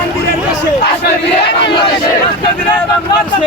রহমান বীরের দেশে রাষ্ট্র বীরে বাংলাদেশে রাষ্ট্র বীরে বাংলাদেশে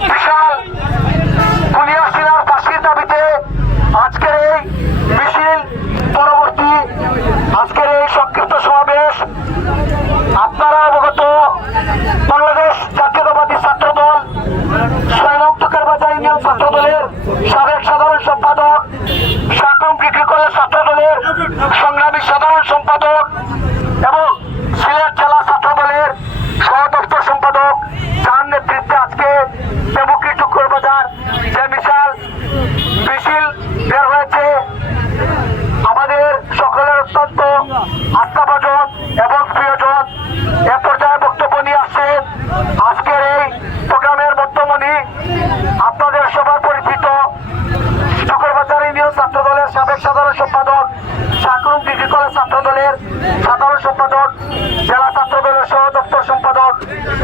বিশাল দাবিতে আজকের এই আজকের এই সংক্ষিপ্ত সমাবেশ। আপনারা অবগত বাংলাদেশ জাতীয়তাবাদী সাবেক সাধারণ সম্পাদক, সাকম বিক্রি করে ছাত্র দলের সংগ্রামী সাধারণ সম্পাদক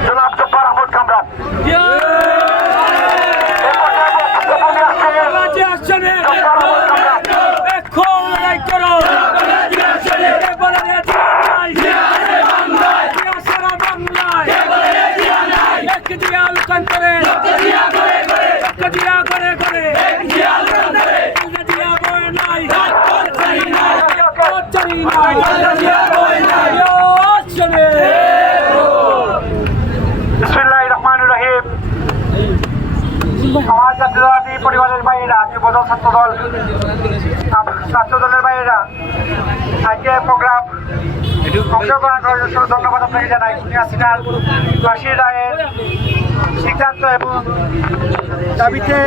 জনাব জব্বার আহমদ কামরান। Bye. ছাত্রদল ছাত্রদলের বাইরেরা আজকে প্রোগ্রাম অংশগ্রহণ করার ধন্যবাদ আপনাকে জানাই। সিনার ফাঁসি রায়ের সিদ্ধান্ত এবং দাবিতে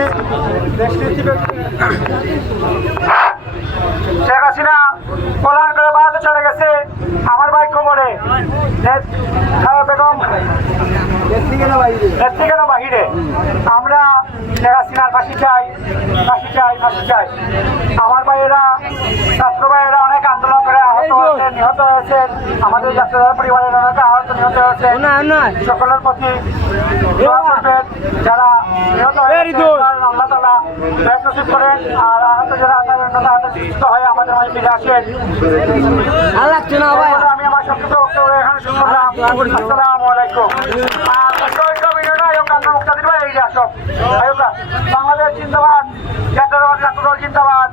শেখ হাসিনা পলায়ন করে বাড়াতে চলে গেছে আমার ভাই খবরে বেগম নেত্রীকেন বাহিরে? আমরা শেখ হাসিনার ফাঁসি চাই ফাঁসি চাই ফাঁসি চাই। আমার ভাইয়েরা ছাত্র ভাইয়েরা অনেক আন্দোলন করে আহত হয়েছেন নিহত হয়েছেন। আমাদের যাত্রাদার পরিবারের অনেক আহত নিহত হয়েছেন। সকলের প্রতি যারা নিহত হয়েছেন আল্লাহ তালা বেশ নসিব করেন। আর আহত যারা সুস্থ হয়ে আমাদের মাঝে ফিরে আসেন। আমি আমার বক্তব্য এখানে শুনলাম করলাম। আসসালামু আলাইকুম। মুক্তাদির ভাই এই যে আসো। বাংলাদেশ জিন্দাবাদ জাতীয়তাবাদ জাতীয় জিন্দাবাদ।